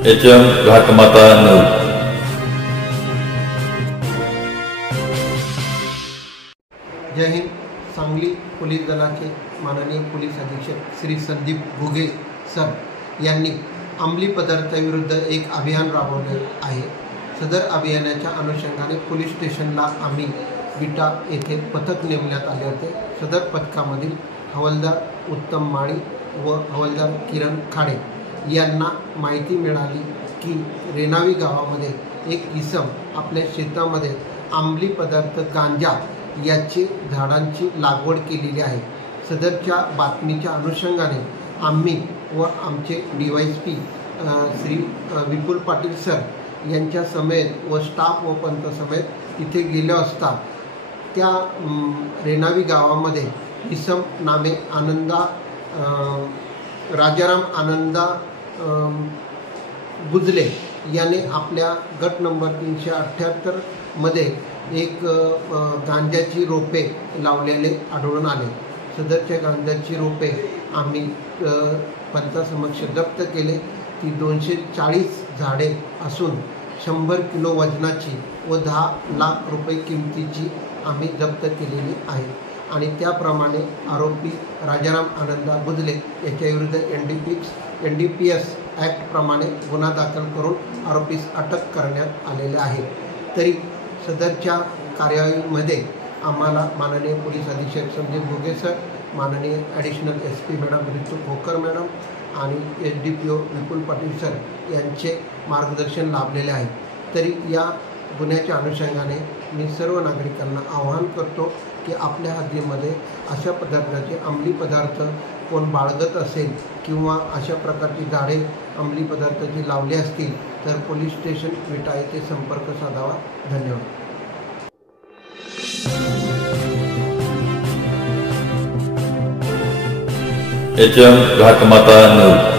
HM घाटमाता news. जय Hind. Sangli police दलाचे माननीय police अधीक्षक श्री संदीप घुगे सर यांनी अंमली पदार्थाविरुद्ध एक अभियान राबवले आहे। सदर अभियानाच्या अनुषंगाने पोलीस स्टेशनला आम्ही विटा येथे पथक नेमण्यात आले होते। सदर पथकामधील हवालदार उत्तम माळी व हवालदार किरण खाडे यांना माहिती मिळाली की रेणावी गावामध्ये एक इसम आपल्या शेतामध्ये अंमली पदार्थ गांजा याची झाडांची लागवड केलेली आहे। सदरच्या बातमीच्या अनुषंगाने आम्ही व आमचे DYSP श्री विपुल पाटील सर यांच्या समेत व स्टाफ व पंत समेत इथे गेलो असता त्या रेणावी गावामध्ये इसम नामे आनंदा राजाराम आनंदा गुजले याने आपल्या गट नंबर 378 मध्ये एक गांजाची रोपे लावलेले आढळून आले। सदरच्या गांजाची रोपे आम्ही पंचासमक्ष जप्त केले। ती 240 झाडे असून 100 किलो वजनाची व 10 लाख रुपये किमतीची आम्ही जप्त केलेली आहे आणि त्याप्रमाणे आरोपी राजाराम आनंदा गुजले याच्याविरुद्ध NDPS ॲक्ट प्रमाणे गुन्हा दाखल करून आरोपीस अटक करण्यात आलेले आहे। तरी सदरच्या कार्यवाहीमध्ये आम्हाला माननीय पोलीस अधीक्षक संदीप घुगे सर, माननीय ॲडिशनल SP मॅडम ऋतू खोकर मॅडम आणि SDPO विपुल पाटील सर यांचे मार्गदर्शन लाभलेले आहे। तरी या गुन्ह्याच्या अनुषंगाने मी सर्व नागरिकांना आवाहन करतो की आपल्या हद्दीमध्ये अशा पदार्थाचे अंमली पदार्थ कोण बाळगत असेल किंवा अशा प्रकारची झाडे अंमली पदार्थाची लावली असतील तर पोलीस स्टेशन विटा येथे संपर्क साधावा। धन्यवाद। HM घाटमाता news.